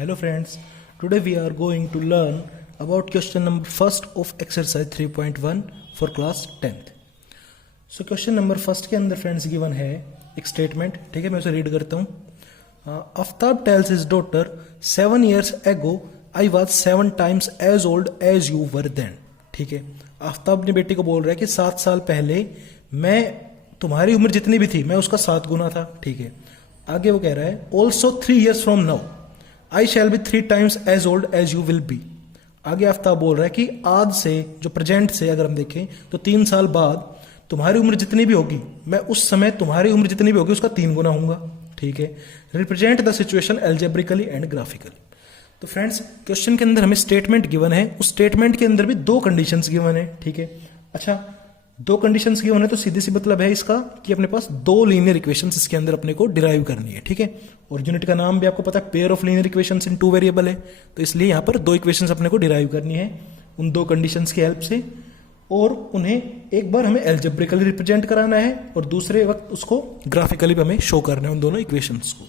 Hello friends, today we are going to learn about question number first of exercise 3.1 for class 10th. So question number first के अंदर friends given है एक statement, ठीक है, मैं उसे रीड करता हूँ. Aftab tales his daughter 7 years ago I was 7 times as old as you were then. ठीक है, आफ्ताब अपनी बेटी को बोल रहा है कि 7 साल पहले मैं तुम्हारी उम्र जितनी भी थी मैं उसका 7 गुना था. ठीक है, आगे वो कह रहा है also 3 years from now I shall be 3 times as old as you will be. आगे आफ्ताब बोल रहा है कि आज से, जो प्रेजेंट से अगर हम देखें तो 3 साल बाद तुम्हारी उम्र जितनी भी होगी मैं उस समय तुम्हारी उम्र जितनी भी होगी उसका 3 गुना होऊंगा. ठीक है, represent the situation algebraically and graphically. तो फ्रेंड्स क्वेश्चन के अंदर हमें स्टेटमेंट गिवन है, उस स्टेटमेंट के अंदर भी 2 कंडीशंस गिवन है. ठीक है, अच्छा 2 कंडीशंस गिवन है तो सीधी सी मतलब है इसका कि अपने पास 2 लीनियर इक्वेशंस इसके अंदर अपने को डिराइव करनी है. ठीक है, और यूनिट का नाम भी आपको पता है pair of linear equations in 2 variable है, तो इसलिए यहाँ पर 2 इक्वेशंस अपने को डिराइव करनी है उन 2 कंडीशंस की हेल्प से, और उन्हें एक बार हमें एल्जेब्रिकली रिप्रेजेंट कराना है और दूसरे वक्त उसको ग्राफिकली हमें शो करना है उन दोनों इक्वेशंस को.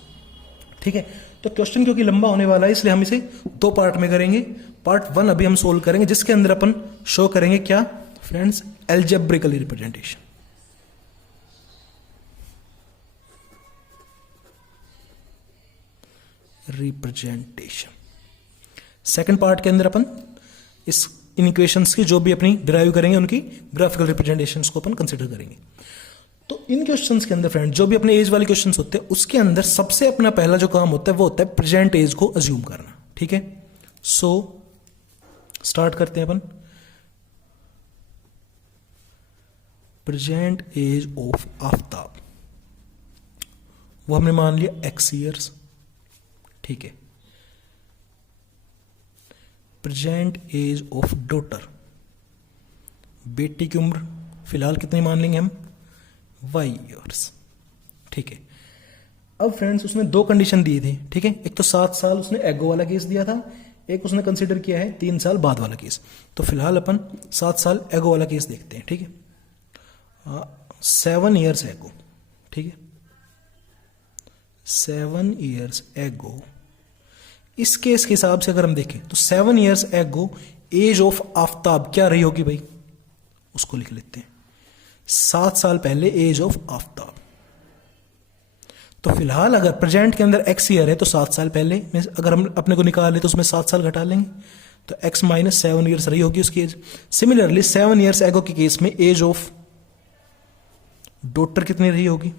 ठीक है, तो क्वेश्चन क्योंकि लंबा होने वाला है इसलिए हम इसे 2 पार्ट में करेंगे. पार्ट 1 अभी हम सोल्व करेंगे जिसके अंदर अपन शो करेंगे क्या friends, algebraically representation. Second part के अंदर अपन इन इक्वेशंस की जो भी अपनी डिराइव करेंगे उनकी ग्राफिकल रिप्रेजेंटेशंस को अपन कंसीडर करेंगे. तो इन क्वेश्चंस के अंदर फ्रेंड जो भी अपने एज वाले क्वेश्चंस होते हैं उसके अंदर सबसे अपना पहला जो काम होता है वो होता है प्रेजेंट एज को अज्यूम करना. ठीक है, सो स्टार्ट करते हैं अपन. प्रेजेंट एज ऑफ आफ्ताब वो हमने मान लिया x ईयर्स. ठीक है, प्रेजेंट एज ऑफ डॉटर, बेटी की उम्र फिलहाल कितनी मान लेंगे हम, y ईयर्स. ठीक है, अब फ्रेंड्स उसने 2 कंडीशन दिए थे. ठीक है, एक तो 7 साल उसने एगो वाला केस दिया था, एक उसने कंसीडर किया है 3 साल बाद वाला केस. तो फिलहाल अपन 7 साल एगो वाला केस देखते हैं. ठीक है, 7 years एगो. ठीक है, 7 years एगो इस केस के हिसाब से अगर हम देखें तो 7 years एगो एज ऑफ आफ्ताब क्या रही होगी भाई, उसको लिख लेते हैं. 7 साल पहले एज ऑफ आफ्ताब. तो फिलहाल अगर प्रेजेंट के अंदर x ईयर है तो 7 साल पहले में अगर हम अपने को निकाल ले तो उसमें 7 साल घटा लेंगे तो x माइनस 7 ईयर्स रही होगी उसकी एज. सिमिलरली 7 years एगो के केस में एज ऑफ डॉटर कितनी रही होगी,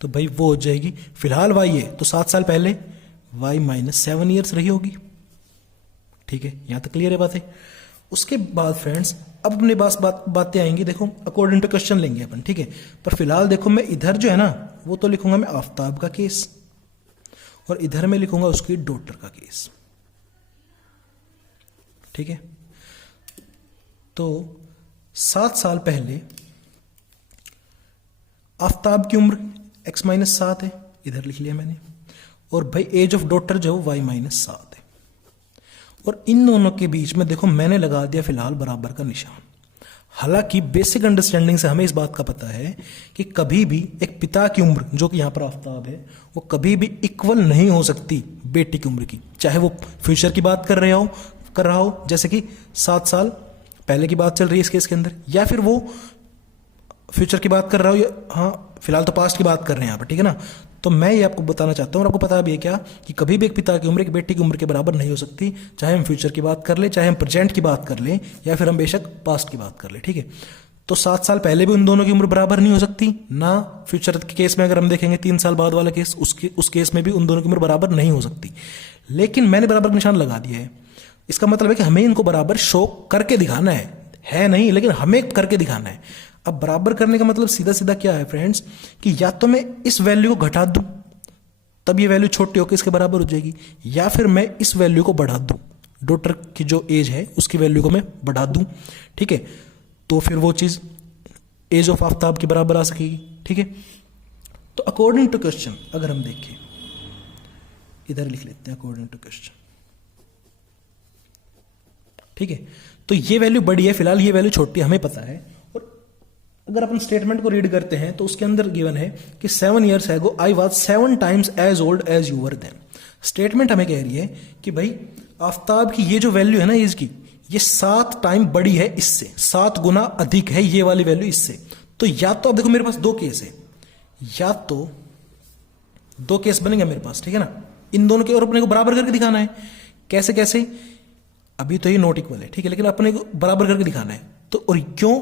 तो भाई वो हो जाएगी, फिलहाल y है तो 7 साल पहले y माइनस 7 ईयर्स रही होगी. ठीक है, यहां तक क्लियर है बातें. उसके बाद फ्रेंड्स अब अपने पास बातें आएंगी, देखो अकॉर्डिंग टू क्वेश्चन लेंगे अपन. ठीक है, पर फिलहाल देखो मैं इधर जो है ना वो तो लिखूंगा मैं आफ्ताब का केस और इधर मैं लिखूंगा उसकी डॉटर का केस. ठीक है, तो 7 साल पहले आफ्ताब की उम्र x माइनस 7 है, इधर लिख लिया मैंने, और भाई एज ऑफ डॉटर जो y माइनस 7 है, और इन दोनों के बीच में देखो मैंने लगा दिया फिलहाल बराबर का निशान. हालांकि बेसिक अंडरस्टैंडिंग से हमें इस बात का पता है कि कभी भी एक पिता की उम्र जो कि यहां पर आफ्ताब है वो कभी भी इक्वल नहीं हो सकती बेटी की उम्र की, चाहे वो फ्यूचर की बात कर रहा हो जैसे कि 7 साल पहले की बात चल रही है इस केस के अंदर, या फिर वो फ्यूचर की बात कर रहा हो, हाँ फिलहाल तो पास्ट की बात कर रहे हैं यहाँ पर. ठीक है ना, तो मैं ये आपको बताना चाहता हूँ और आपको पता भी है क्या कि कभी भी एक पिता की उम्र एक बेटी की उम्र के बराबर नहीं हो सकती, चाहे हम फ्यूचर की बात कर ले, चाहे हम प्रेजेंट की बात कर ले, या फिर हम बेशक पास्ट की बात कर ले. ठीक है, तो 7 साल पहले भी उन दोनों की उम्र बराबर नहीं हो सकती ना, फ्यूचर के केस में अगर हम देखेंगे 3 साल बाद वाला केस उस केस में भी उन दोनों की उम्र बराबर नहीं हो सकती. लेकिन मैंने बराबर निशान लगा दिया है, इसका मतलब है कि हमें इनको बराबर शो करके दिखाना है नहीं, लेकिन हमें करके दिखाना है. अब बराबर करने का मतलब सीधा सीधा क्या है फ्रेंड्स कि या तो मैं इस वैल्यू को घटा दूं तब ये वैल्यू छोटी होकर इसके बराबर हो जाएगी, या फिर मैं इस वैल्यू को बढ़ा दूं, डॉटर की जो एज है उसकी वैल्यू को मैं बढ़ा दूं. ठीक है, तो फिर वो चीज एज ऑफ आफ्ताब के बराबर आ सकेगी. ठीक है, तो अकॉर्डिंग टू क्वेश्चन अगर हम देखें, इधर लिख लेते हैं अकॉर्डिंग टू क्वेश्चन. ठीक है, तो ये वैल्यू बड़ी है फिलहाल, ये वैल्यू छोटी हमें पता है, और अगर अपन स्टेटमेंट को रीड करते हैं तो उसके अंदर गिवन है कि 7 years ago I was 7 times as old as you were then। Statement हमें कह रही है कि भाई आफ्ताब की ये जो वैल्यू है ना एज की, ये 7 टाइम बड़ी है इससे, 7 गुना अधिक है ये वाली वैल्यू इससे। तो या तो अब देखो मेरे पास दो केस है, या तो दो केस बनेंगे मेरे पास, ठीक है ना, इन दोनों के और अपने को बराबर करके दिखाना है। कैसे कैसे, अभी तो ये नॉट इक्वल है, ठीक है, लेकिन अपने को बराबर करके दिखाना है। तो और क्यों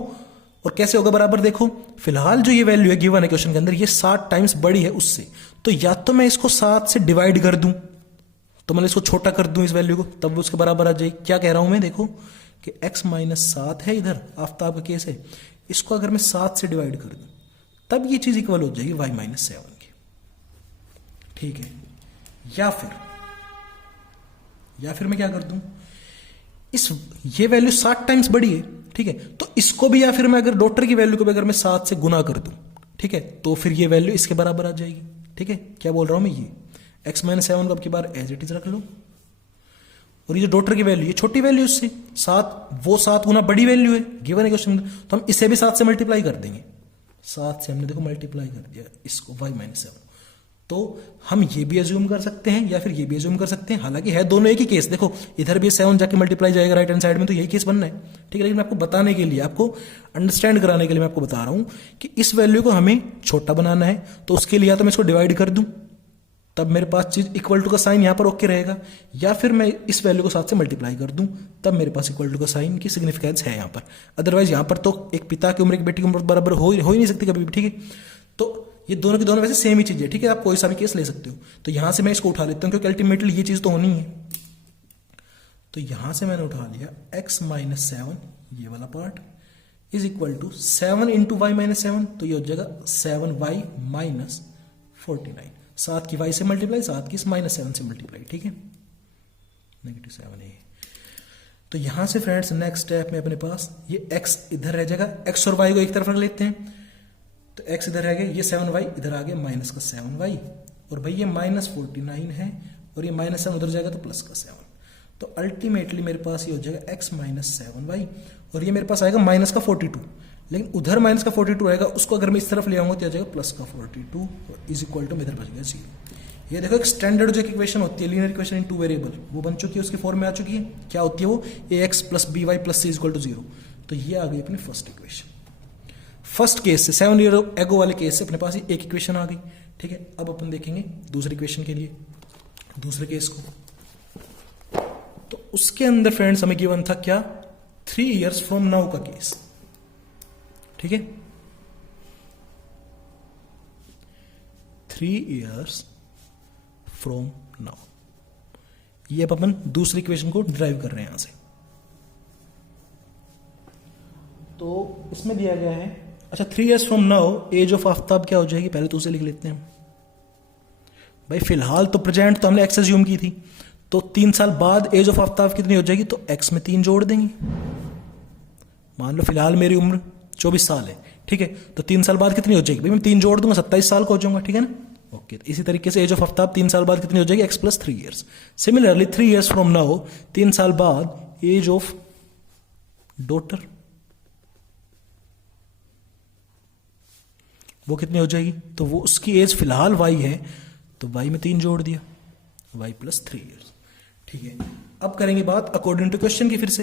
और कैसे होगा बराबर, देखो फिलहाल जो ये वैल्यू है गिवन है क्वेश्चन के अंदर, ये 7 टाइम्स बड़ी है उससे। तो या तो मैं इसको 7 से डिवाइड कर दूं, तो मैं इसको छोटा कर दूं इस वैल्यू को, तब वो उसके बराबर आ जाएगी। क्या कह रहा हूं मैं, देखो कि x माइनस 7 है इधर, आफ्ताब का केस है, इसको अगर मैं 7 से डिवाइड कर दूं तब ये चीज इक्वल हो जाएगी y माइनस 7 की, ठीक है। या फिर मैं क्या कर दूं, इस ये वैल्यू 7 टाइम्स बड़ी है, ठीक है, तो इसको भी, या फिर मैं अगर डॉटर की वैल्यू को भी अगर मैं 7 से गुना कर दूं, ठीक है, तो फिर ये वैल्यू इसके बराबर आ जाएगी, ठीक है। क्या बोल रहा हूं मैं, ये x माइनस 7 को अब की बार एज इट इज रख लो, और ये जो डॉटर की वैल्यू, ये छोटी वैल्यू उससे 7, वो 7 गुना बड़ी वैल्यू है गिवन है क्वेश्चन, तो हम इसे भी 7 से मल्टीप्लाई कर देंगे। 7 से हमने देखो मल्टीप्लाई कर दिया इसको y माइनस 7, तो हम ये भी एज्यूम कर सकते हैं या फिर ये भी एज्यूम कर सकते हैं, हालांकि है दोनों एक ही केस। देखो इधर भी 7 जाके मल्टीप्लाई जाएगा राइट हैंड साइड में, तो यही केस बनना है, ठीक है। लेकिन मैं आपको बताने के लिए, आपको अंडरस्टैंड कराने के लिए मैं आपको बता रहा हूं कि इस वैल्यू को हमें छोटा बनाना है, तो उसके लिए या तो मैं इसको डिवाइड कर दूं, तब मेरे पास चीज इक्वल टू का साइन यहां पर ओके रहेगा, या फिर मैं इस वैल्यू को 7 से मल्टीप्लाई कर दूं, तब मेरे पास इक्वल टू का साइन की सिग्निफिकेंस है यहां पर। अदरवाइज यहां पर तो एक पिता की उम्र एक बेटी की उम्र बराबर हो ही नहीं सकती कभी भी, ठीक है। तो ये दोनों की दोनों वैसे सेम ही चीज है, ठीक है, आप कोई सा भी केस ले सकते हो। तो यहां से मैं इसको उठा लेता हूं क्योंकि अल्टीमेटली ये चीज तो होनी है। तो यहां से मैंने उठा लिया x माइनस 7, ये वाला part is equal to 7 into Y minus 7, तो ये हो जाएगा 7y माइनस 49। 7 की y से मल्टीप्लाई, 7 की माइनस 7 से मल्टीप्लाई, ठीक है, -7 है। तो यहां से फ्रेंड्स नेक्स्ट स्टेप में अपने पास ये x इधर रह जाएगा, x और y को एक तरफ रख लेते हैं, तो x इधर रह गया, ये 7y इधर आ गया माइनस का 7y, और भाई ये माइनस 49 है, और ये माइनस 7 उधर जाएगा तो प्लस का 7। तो अल्टीमेटली मेरे पास ये हो जाएगा x माइनस 7y, और ये मेरे पास आएगा माइनस का 42, लेकिन उधर माइनस का 42 आएगा, उसको अगर मैं इस तरफ ले आऊंगा तो आ जाएगा प्लस का 42 इज इक्वल टू, इधर बच गया 0। ये देखो एक स्टैंडर्ड जो इक्वेशन होती है linear equation in two variable, वो बन चुकी है, उसकी फॉर्म में आ चुकी है। क्या होती है वो, ax plus by plus c is equal to 0। तो ये आ गई अपनी फर्स्ट इक्वेशन। फर्स्ट केस से 7 ईयर एगो वाले केस से अपने पास एक इक्वेशन आ गई, ठीक है। अब अपन देखेंगे दूसरी इक्वेशन के लिए दूसरे केस को। तो उसके अंदर फ्रेंड्स हमें गिवन था क्या, 3 years फ्रॉम नाउ का केस, ठीक है, 3 years फ्रॉम नाउ। ये अब अपन दूसरी इक्वेशन को ड्राइव कर रहे हैं यहां से। तो इसमें दिया गया है, अच्छा 3 years from now age of Aftab क्या हो जाएगी, पहले तो उसे लिख लेते हैं भाई। फिलहाल तो प्रेजेंट तो हमने एक्स एज्यूम की थी, तो 3 साल बाद एज ऑफ आफ्ताब कितनी हो जाएगी, तो एक्स में 3 जोड़ देंगे। मान लो फिलहाल मेरी उम्र 24 साल है, ठीक है, तो 3 साल बाद कितनी हो जाएगी भाई, मैं 3 जोड़ दूंगा 27 साल का हो जाऊंगा, ठीक है ना। ओके, तो इसी तरीके से एज ऑफ आफ्ताब 3 साल बाद कितनी हो जाएगी, x plus 3 years। Similarly 3 years from now, 3 साल बाद एज ऑफ डॉटर वो कितनी हो जाएगी, तो वो उसकी एज फिलहाल y है, तो y में 3 जोड़ दिया, y प्लस 3 years, ठीक है। अब करेंगे बात अकॉर्डिंग टू क्वेश्चन की, फिर से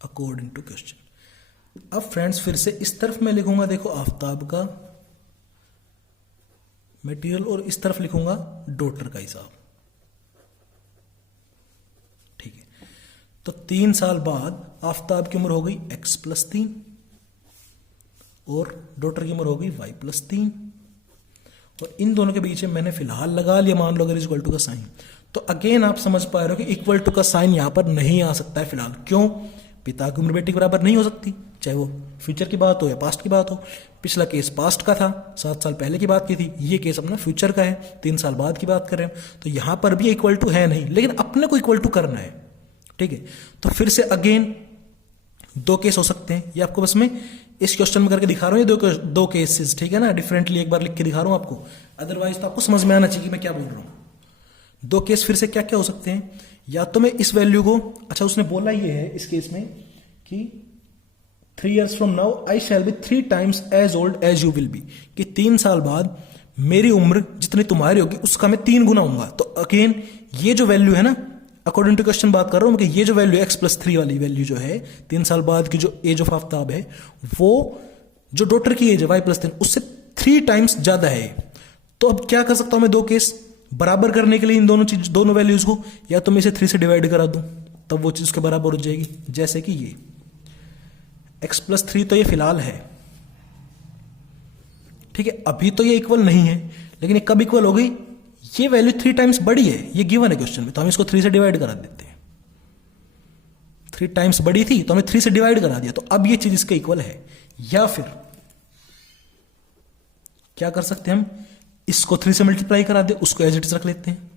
अकॉर्डिंग टू क्वेश्चन। अब फ्रेंड्स फिर से इस तरफ मैं लिखूंगा, देखो आफ्ताब का मटेरियल, और इस तरफ लिखूंगा डॉटर का हिसाब, ठीक है। तो 3 साल बाद आफ्ताब की उम्र हो गई x प्लस 3, और डॉटर की उम्र हो गई y प्लस 3, और इन दोनों के बीच में मैंने फिलहाल लगा लिया, मान लो अगर इक्वल टू का साइन। तो अगेन आप समझ पा रहे हो कि इक्वल टू का साइन यहां पर नहीं आ सकता है फिलहाल। क्यों, पिता की उम्र बेटी के बराबर नहीं हो सकती, चाहे वो फ्यूचर की बात हो या पास्ट की बात हो। पिछला केस पास्ट का था, 7 साल पहले की बात की थी, ये केस अपना फ्यूचर का है, 3 साल बाद की बात कर रहे हैं, तो यहां पर भी इक्वल टू है नहीं, लेकिन अपने को इक्वल टू करना है, ठीक है। तो फिर से अगेन 2 केस हो सकते हैं, ये आपको बस मैं इस क्वेश्चन में करके दिखा रहा हूं, ये दो केसेस, ठीक है ना, डिफरेंटली एक बार लिख के दिखा रहा हूं आपको, अदरवाइज तो आपको समझ में आना चाहिए कि मैं क्या बोल रहा हूं। 2 केस फिर से क्या क्या हो सकते हैं, या तो मैं इस वैल्यू को, अच्छा उसने बोला ये है इस केस में कि 3 years from now I shall be 3 times as old as you will be, कि 3 साल बाद मेरी उम्र जितनी तुम्हारी होगी उसका मैं 3 गुना होऊंगा। तो अगेन ये जो वैल्यू है ना, अकॉर्डिंग टू क्वेश्चन बात कर रहा हूं कि ये जो वैल्यू x+3 वाली वैल्यू जो है 3 साल बाद की जो एज ऑफ आफ्ताब है, वो जो डॉटर की एज है y+3 उससे 3 टाइम्स ज्यादा है। तो अब क्या कर सकता हूं मैं, 2 केस बराबर करने के लिए इन दोनों वैल्यूज को या तो मैं इसे 3 से डिवाइड करा दूं, तब वो चीज उसके बराबर हो जाएगी। जैसे कि ये x+3 तो ये फिलहाल है, ठीक है, अभी तो ये इक्वल नहीं है, लेकिन ये कब इक्वल हो गई, ये वैल्यू 3 टाइम्स बड़ी है, ये गिवन है क्वेश्चन में, तो हम इसको 3 से डिवाइड करा देते हैं। 3 टाइम्स बड़ी थी तो हमें 3 से डिवाइड करा दिया, तो अब ये चीज इसके इक्वल है। या फिर क्या कर सकते हैं हम, इसको 3 से मल्टीप्लाई करा दे, उसको एज इट इज रख लेते हैं।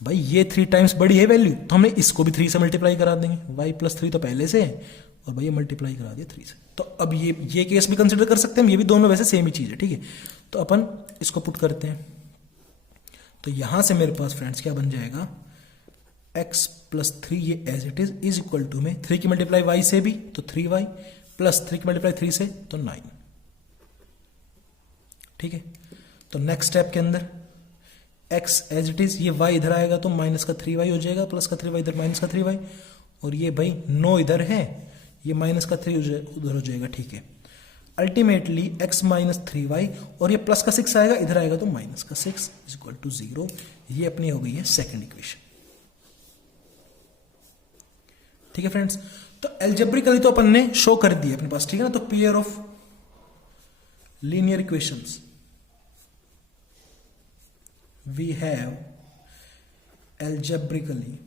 भाई ये 3 टाइम्स बड़ी है वैल्यू, तो हमने इसको भी 3 से मल्टीप्लाई करा देंगे, y+3 तो पहले से है, और भाई ये मल्टीप्लाई करा दिया 3 से। तो अब ये केस भी कंसिडर कर सकते हैं, ये भी दोनों वैसे सेम ही चीज है, ठीक है। तो अपन इसको पुट करते हैं, तो यहां से मेरे पास फ्रेंड्स क्या बन जाएगा, x+3 ये as it is equal to में 3 की मल्टीप्लाई y से भी तो 3y प्लस 3 की मल्टीप्लाई 3 से तो 9, ठीक है। तो नेक्स्ट स्टेप के अंदर x एज इट इज, ये y इधर आएगा तो माइनस का 3y हो जाएगा, प्लस का 3y इधर माइनस का 3y, और ये भाई 9 इधर है, ये माइनस का 3 उधर हो जाएगा, ठीक है। अल्टीमेटली x माइनस 3y और ये प्लस का 6 आएगा, इधर आएगा तो माइनस का 6 इज इक्वल टू 0। ये अपनी हो गई है सेकंड इक्वेशन, ठीक है फ्रेंड्स। तो एल्जेब्रिकली तो अपन ने शो कर दी अपने पास, ठीक है ना। तो pair of linear equations we have algebraically,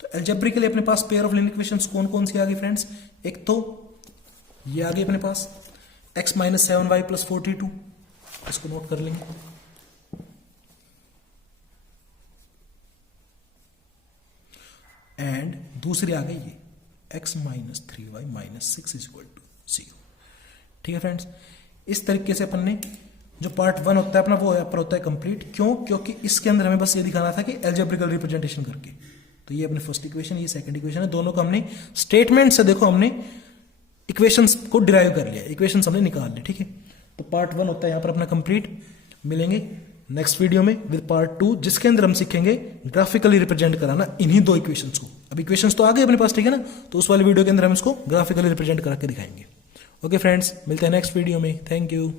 तो एल्जेब्रिकली अपने पास पेयर ऑफ लीनियर इक्वेशंस कौन कौन सी आ गई फ्रेंड्स, एक तो ये आ गई अपने पास x माइनस 7y प्लस 42, इसको नोट कर लेंगे। एंड दूसरी आ गई ये x minus 3y minus 6 is equal to 0, ठीक है फ्रेंड्स। इस तरीके से अपन ने जो पार्ट 1 होता है अपना वो यहाँ पर होता है कंप्लीट। क्यों, क्योंकि इसके अंदर हमें बस ये दिखाना था कि एल्जेब्रिकल रिप्रेजेंटेशन करके। तो ये अपनी फर्स्ट इक्वेशन, ये सेकंड इक्वेशन है, दोनों को हमने स्टेटमेंट से देखो हमने इक्वेशंस को डिराइव कर लिया, इक्वेशंस हमने निकाल ली, ठीक है। तो पार्ट 1 होता है यहाँ पर अपना कंप्लीट। मिलेंगे नेक्स्ट वीडियो में विद पार्ट 2, जिसके अंदर हम सीखेंगे ग्राफिकली रिप्रेजेंट कराना इन्हीं 2 इक्वेशंस को। अब इक्वेशंस तो आ गए अपने पास, ठीक है ना, तो उस वाले वीडियो के अंदर हम इसको ग्राफिकली रिप्रेजेंट करके दिखाएंगे। ओके फ्रेंड्स, मिलते हैं नेक्स्ट वीडियो में, थैंक यू।